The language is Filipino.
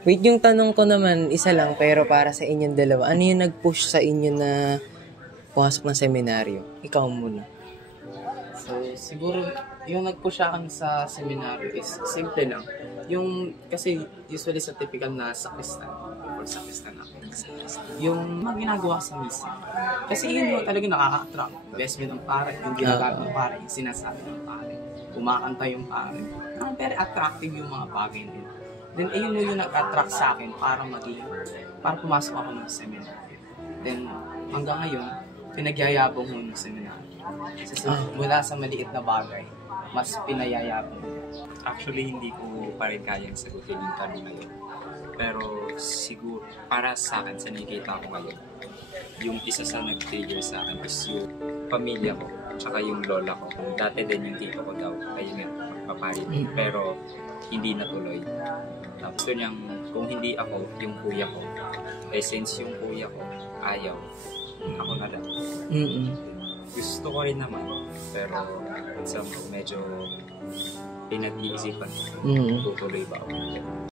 Wait, yung tanong ko naman, isa lang, pero para sa inyong dalawa. Ano yung nag-push sa inyo na pumasok ng seminaryo? Ikaw muna. So, siguro, yung nag-push akin sa seminaryo is simple lang. Yung, kasi usually sa typical na sakristan, before sakristan ako, yung mga ginagawa sa misa. Kasi yun yung talaga nakaka-attract. Best ng pare, yung ginagawa ng pare, yung sinasabi ng pare. Kumakanta yung pare. Very attractive yung mga bagay nila. Then, ayun yung nag-attract sa akin para pumasok ako ng seminaryo. Then, hanggang ngayon, pinagyayabong mo ng seminaryo. Kasi mula sa maliit na bagay, mas pinayayabong. Actually, hindi ko pa rin kayang sagutin yung tanong ngayon. Pero siguro, para sa akin, sa nakikita ko ngayon, yung isa sa nag-trigger sa akin is yung pamilya ko, tsaka yung lola ko. Dati din yung tito ko daw, ayun nga, magpapalit. Pero hindi natuloy. Tapos doon yung, kung hindi ako, yung kuya ko. Eh since yung kuya ko ayaw, ako na lang. Gusto ko rin naman, pero somehow medyo pinag-iisipan ko. Tutuloy ba ako?